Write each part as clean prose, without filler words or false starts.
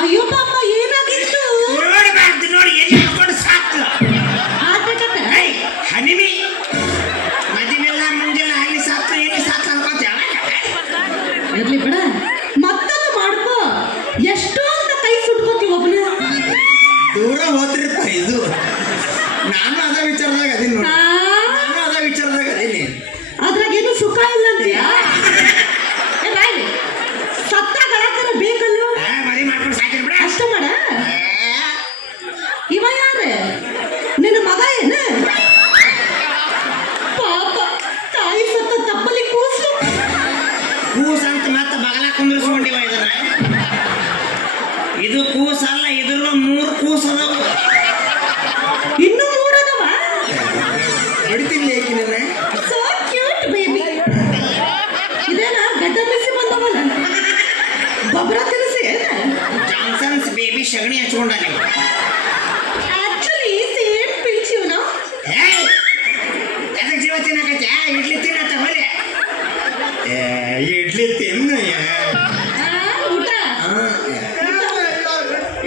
ಅಯ್ಯೋ ಪಾಪ ಏನಾಗಿತ್ತು? ನೋಡಬಾರ್ದು ನೋಡಿ ಎಲ್ಲಿ ಹಾಕೊಂಡು ಸಾಕು ಹನಿಮಿ ಮದಿನೆಲ್ಲ ಮುಂದೆಲ್ಲ ಅಲ್ಲಿ ಸಾಕು ಎಲ್ಲಿ ಸಾಕು ಅನ್ಕೋತೇವ ಇರ್ಲಿ ಬಿಡ ಮತ್ತೊಂದು ಮಾಡ್ಕೋ ಎಷ್ಟೋ ಅಂತ ಕೈ ಸುಟ್ಕೋತೀವಿ ಒಬ್ಬನ ದೂರ ಹೋದ್ರಿಪ್ಪ ಇದು ನಾನು ಅದ ವಿಚಾರದಾಗ ಅದೀನಿ ನಾನು ಅದ ವಿಚಾರದಾಗ ಅದೀನಿ ಅದ್ರಾಗೇನು ಸುಖ ಇಲ್ಲ ಅಂತೀಯ ಸತ್ತ ಗಳಕರ ಬೇಕಲ್ಲ ಮದಿ ಮಾಡ್ಕೊಂಡು ಸಾಕಿರ್ ಬಿಡ ಅಷ್ಟ ಮಾಡ ಇವ ಯಾರ ನಿನ್ನ ಮಗ ಏನ ಪಾಪ ತಾಯಿ ಸತ್ತ ತಪ್ಪಲಿ ಕೂಸು ಕೂಸಂತ ಮತ್ತೆ ಬಗಲ ಕುಂದ್ರಿಸ್ಕೊಂಡಿವ ಇದನ್ನ ಇದು ಕೂಸಲ್ಲ ಇದ್ರ 3 ಕೂಸು ಅದಾವ ಇನ್ನು 3 ಅದಾವ ಹೊಡಿತೀನಿ ಏಕಿನ ಸೋ ಕ್ಯೂಟ್ ಬೇಬಿ ಇದೇನ ಗಡ್ಡ ಮಿಸಿ ಬಂದವಲ್ಲ ಗೊಬ್ಬರ ತಿನ್ನಿಸಿ ಜಾನ್ಸನ್ಸ್ ಬೇಬಿ ಸಗಣಿ ಹಚ್ಕೊಂಡಾನೆ ಆಕ್ಚುಲಿ ಸೇಮ್ ಪಿಂಚ್ ಇವನು ಎದಕ್ಕೆ ಜೀವ ತಿನ್ನಕತ್ತೆ ಇಡ್ಲಿ ತಿನ್ನತ್ತ ಹೊಲೆ ಇಡ್ಲಿ ತಿನ್ನು ಊಟ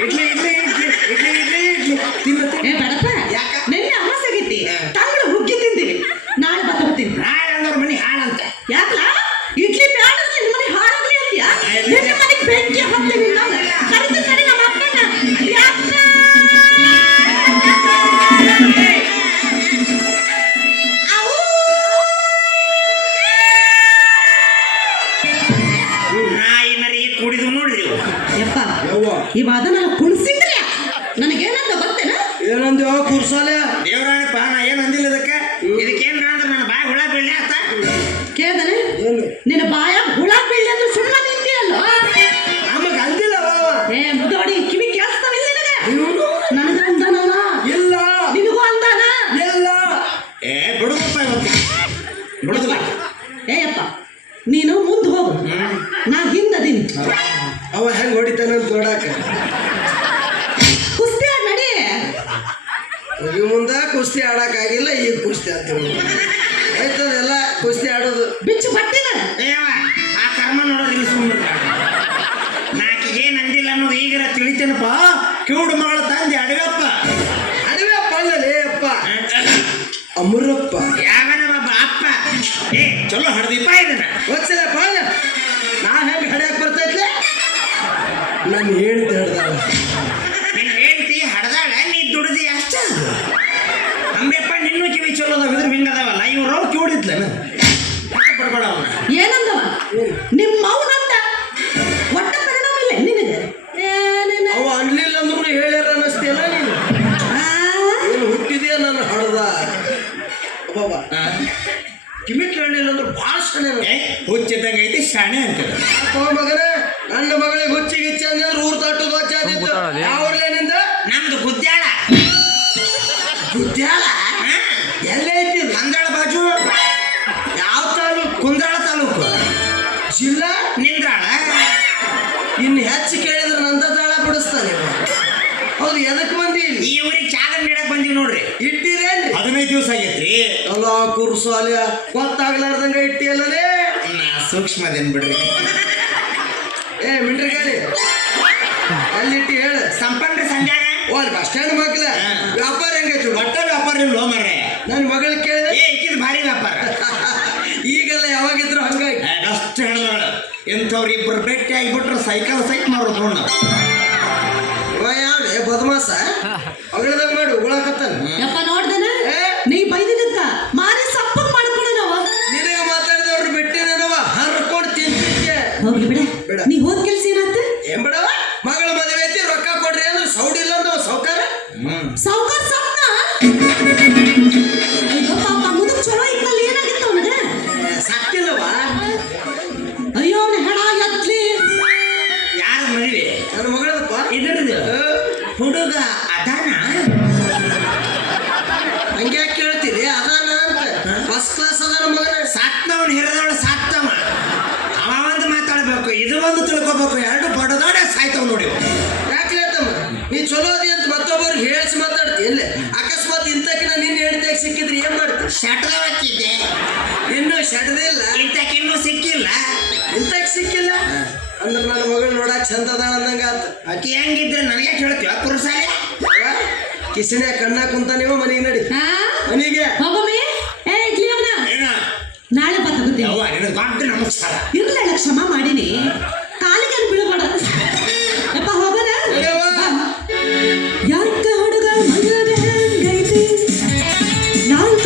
ಇಡ್ಲಿ ಇಡ್ಲಿ ಇಡ್ಲಿ ಇಡ್ಲಿ ಇಡ್ಲಿ ಇಡ್ಲಿ ತಿನ್ನು ಏ ಬೇಡಪ್ಪ ನಿನ್ನೆ ಅಮಾಸೆ ಆಗೈತಿ ತಂಗಳು ಹುಗ್ಗಿ ತಿಂದಿವಿ ನಾಳೆ ಬರ್ತೀನಿ ನಾಳೆ ಅನ್ನೋರ್ ಮನೆ ಹಾಳಂತ ಯಾಕಲ ಇಡ್ಲಿ ಬೇಡ ನಿನ್ನ ಮನೆ ಹಾಳಾಗ್ಲಿ ಅಂತೀಯ ನಿನ್ನ ಮನೆಗೆ ಬೆಂಕಿ ಹತ್ತೀನಿ ನಾನು ಕರೆದು ಕರೆ ನಮ್ಮ ಅಪ್ಪನ ಯಾಕ ನಾಯಿ ನರಿ ಕುಡಿದು ನೋಡ್ರಿ ಯಪ್ಪ ಇವ ಅದನ್ನ ಕುಣಿಸಿದ್ರೆ ನನಗೇನಂತ ಗೊತ್ತೇನ ಏನಂದೇವ ಕುರ್ಸಾಲೆ ದೇವರಾಣಪ್ಪ ನಾ ಏನು ಅಂದಿಲ್ಲ ಇದಕ್ಕೇನು ಅಂದ್ರೆ ನನ್ನ ಬಾಯಿ ಹುಳ ಬೀಳಿ ಆತ ಕೇಳ್ದಾನೆ ನಿನ್ನ ಬಾಯ ಹುಳ ಬೀಳಿ ಅಂದ್ರೆ ಸುಮ್ಮನೆ ನಿಂತಿಯಲ್ಲ ನಮಗ್ ಅಂದಿಲ್ಲ ಏ ಮುದೋಡಿ ಕಿವಿ ಕೇಳಿಸ್ತಾವಿಲ್ಲ ನನಗೆ ಅಂದಾನವ ಇಲ್ಲ ನಿನಗೂ ಅಂದಾನ ಇಲ್ಲ ಏ ಬಿಡುದಪ್ಪ ಇವತ್ತು ಬಿಡುದಿಲ್ಲ ಏಯಪ್ಪ ನೀನು ಮುಂದೆ ಹೋಗು ನಾ ಹಿಂದದೀನಿ ಅವ ಹೆಂಗ್ ಹೊಡಿತಾನಂತ ನೋಡಾಕ ಕುಸ್ತಿ ಆಡ್ ನಡಿ ಈ ಮುಂದ ಕುಸ್ತಿ ಆಡಕ್ಕಾಗಿಲ್ಲ ಈಗ ಕುಸ್ತಿ ಆಡ್ತೀವಿ ಆಯ್ತದೆಲ್ಲ ಕುಸ್ತಿ ಆಡೋದು ಬಿಚ್ಚು ಬಟ್ಟಿನ ಏವ ಆ ಕರ್ಮ ನೋಡೋದಿಲ್ಲ ಸುಮ್ಮನೆ ನಾಕಿಗೆ ನಂದಿಲ್ಲ ಅನ್ನೋದು ಈಗರ ತಿಳಿತೇನಪ್ಪ ಕಿವುಡು ಮಗಳು ತಂದೆ ಅಡಗಪ್ಪ ಅಡವೆ ಅಪ್ಪ ಅಲ್ಲಲೇ ಅಪ್ಪ ಅಮರಪ್ಪ ಯಾವನ ಬಾಬಾ ಅಪ್ಪ ಏ ಚಲೋ ಹಡ್ದಿಪ್ಪ ಇದನ್ನ ಗೊತ್ತಿಲ್ಲ ಪಾಲ ನಾ ಹೆಂಗ್ ಹಡ್ಯಾಕ್ ಬರ್ತೈತ್ಲೆ ನಾನು ಹೇಳ್ತಿ ಹಡ್ದಾಳ ನೀನು ಹೇಳ್ತಿ ಹಡ್ದಾಳ ನೀ ದುಡ್ದಿ ಅಷ್ಟ ಅಂಬೆಪ್ಪ ನಿನ್ನೂ ಕಿವಿ ಚಲೋ ಅದಾವ ಇದ್ರ ಹಿಂಗ ಅದಾವಲ್ಲ ಇವ್ರು ಕಿವುಡಿದ್ಲನ ಪಡ್ಬೇಡ ಅವನ ಏನಂದವ ನಿಮ್ಮ ಮೌನಂದ ಒಟ್ಟ ಪರಿಣಾಮ ಇಲ್ಲ ನಿನಗೆ ಅವ ಅನ್ಲಿಲ್ಲ ಅಂದ್ರೂ ಹೇಳ್ಯಾರ ಅನ್ನಿಸ್ತಿಯಲ್ಲ ನೀನು ಏನು ಹುಟ್ಟಿದೆಯಾ ನಾನು ಹಡ್ದ ಅಬ್ಬಬ್ಬ ಕಿವಿ ಕೇಳಲಿಲ್ಲ ಅಂದ್ರೆ ಭಾಳ ಶಾಣೆ ಹುಚ್ಚಿದ್ದಂಗೆ ಐತಿ ಶಾಣೆ ಅಂತಾರೆ ಮಗನ ನನ್ನ ಮಗಳಿಗೆ ಹುಚ್ಚಿಗಿಚ್ಚಿ ಅಂದ್ರೆ ಊರ್ ತಟ್ಟದ ಹೊಚ್ಚಾದಿತ್ತು ಯಾವ್ಲೇನಿಂದ ನಮ್ದು ಗುದ್ದಾಳ ಗುದ್ಯಾಳ ಎಲ್ಲೈತಿ ನಂದಾಳ ಬಾಜು ಯಾವ ತಾಲೂಕು ಕುಂದಾಳ ತಾಲೂಕು ಜಿಲ್ಲಾ ನಿಂದ್ರಾಳ ಇನ್ನು ಹೆಚ್ಚು ಕೇಳಿದ್ರೆ ನಂದ ತಾಳ ಬಿಡಿಸ್ತಾನೆ ಹೌದು ಎದಕ್ ಬಂದಿ ಈ ಊರಿಗೆ ಚಾದ ನೀಡಕ್ ಬಂದೀವಿ ನೋಡ್ರಿ ಇಟ್ಟಿರೇನ್ರಿ 15 ದಿವಸ ಆಗೈತ್ರಿ ಅಲ್ಲ ಕುರ್ಸಾಲ ಗೊತ್ತಾಗ್ಲಾರ್ದಂಗ ಇಟ್ಟಿಯಲ್ಲೇ ನಾ ಸೂಕ್ಷ್ಮದೇನ್ ಬಿಡ್ರಿ ಏ ಮಿಂಡ್ರಿ ಗಾಡಿ ಅಲ್ಲಿಟ್ಟಿ ಹೇಳು ಸಂಪನ್ರಿ ಸಂಜಾಗ ಅಲ್ಲಿ ಬಸ್ ಸ್ಟ್ಯಾಂಡ್ ಮಕ್ಕಳ ವ್ಯಾಪಾರ ಹೆಂಗೈತಿ ಒಟ್ಟ ವ್ಯಾಪಾರ ಇಲ್ಲ ಮರ್ರೆ ನನ್ನ ಮಗಳು ಕೇಳಿದೆ ಏ ಇಕ್ಕಿದ್ ಭಾರಿ ವ್ಯಾಪಾರ ಈಗೆಲ್ಲ ಯಾವಾಗಿದ್ರು ಹಂಗಾಗಿ ಅಷ್ಟು ಹೆಣ್ಮಗಳು ಇಂಥವ್ರು ಇಬ್ಬರು ಭೇಟಿ ಆಗಿಬಿಟ್ರೆ ಸೈಕಲ್ ಸೈಟ್ ಮಾಡೋದು ನೋಡ್ ನಾವು ಯಾವ ಬದಮಾಸ ಅಗಳದಾಗ ಮಾಡಿ ಉಗಳಾಕತ್ತಾನ ಯಪ್ಪ ನೋಡ್ದನ ನೀ ಬೈದಿದ್ದಕ್ಕ ಮಾರಿ ಸಪ್ಪಗ್ ಮಾಡ್ಕೊಡಿ ನಾವು ನಿನಗೆ ಮಾತಾಡಿದವ್ರು ಬಿಟ್ಟಿನವ ಹರ್ಕೊಂಡು ತಿಂತಿದ್ದೆ ಹೋಗ್ಲಿ ಬಿಡ ನೀ ಹೋದ್ ಕೆಲ್ಸ ಏನಾತ ಏನ್ ಬಿಡವ ಮಗಳ ಮದುವೆ ಐತಿ ರೊಕ್ಕ ಕೊಡ್ರಿ ಅಂದ್ರೆ ಸೌಡ್ ಇಲ್ಲ ಅಂದವ ಸೌಕಾರ ಸಾವುಕಾರ ಸಪ್ನ ಅಯ್ಯೋ ಪಾಪ ಮುದುಕ್ ಚಲೋ ಇತ್ತಲ್ಲಿ ಏನಾಗಿತ್ತು ಅವನಿಗೆ ಸತ್ತಿಲ್ಲವ ಅಯ್ಯೋ ಅವನ ಹೆಣ ಎತ್ಲಿ ಯಾರ ಮದುವೆ ನನ್ನ ಮಗಳದಪ್ಪ ಇದ್ರದ್ದು ಹುಡುಗ ಅದಾನ ಹಂಗೆ ಕೇಳ್ತೀರಿ ಅದಾನ ಅಂತ ಫಸ್ಟ್ ಕ್ಲಾಸ್ ಅದಾನ ಮಗನ ಸಾತ್ನವನ್ ಹಿರಿದವಳು ಸಾತ್ತವ ಅವ ಒಂದು ಮಾತಾಡ್ಬೇಕು ಇದು ಒಂದು ತಿಳ್ಕೊಬೇಕು ಎರಡು ಬಡದಾಡೆ ಸಾಯ್ತವ್ ನೋಡಿ ಯಾಕೆ ತಮ್ಮ ನೀ ಚಲೋ ಅದಿ ಅಂತ ಮತ್ತೊಬ್ಬರಿಗೆ ಹೇಳಿಸಿ ಮಾತಾಡ್ತಿ ಎಲ್ಲೇ ಅಕಸ್ಮಾತ್ ಇಂತಕಿನ ನಿನ್ನ ಹೇಳ್ದಾಗ ಸಿಕ್ಕಿದ್ರೆ ಏನ್ ಮಾಡ್ತಿ ಶಟದವಕ್ಕಿದ್ದೆ ಇನ್ನೂ ಶಟದಿಲ್ಲ ಇಂತಕ್ಕಿನ್ನೂ ಸಿಕ್ಕಿಲ್ಲ ಇಂತಕ್ ಸಿಕ್ಕಿಲ್ಲ ಅಂದ್ರೆ ನನ್ನ ಮಗಳು ನೋಡಕ್ ಚಂದ ಅದಾಳ ಅಂದಂಗ ಆತ ಆಕಿ ಹೆಂಗಿದ್ರೆ ನನಗೆ ಹೇಳ್ತೀವ ಪುರುಸಾಲೆ ಕಿಸನೆ ಕಣ್ಣ ಕುಂತ ನೀವು ಮನೆಗೆ ನಡಿ ಹಾ ಮನೆಗೆ ಹೋಗಮ್ಮಿ ಏ ಇಡ್ಲಿ ಅವನ ಏನ ನಾಳೆ ಬತ್ತ ಯವ್ವ ನಿನಗೆ ದೊಡ್ಡ ನಮಸ್ಕಾರ ಇರ್ಲಿಲ್ಲ ಕ್ಷಮ ಮಾಡೀನಿ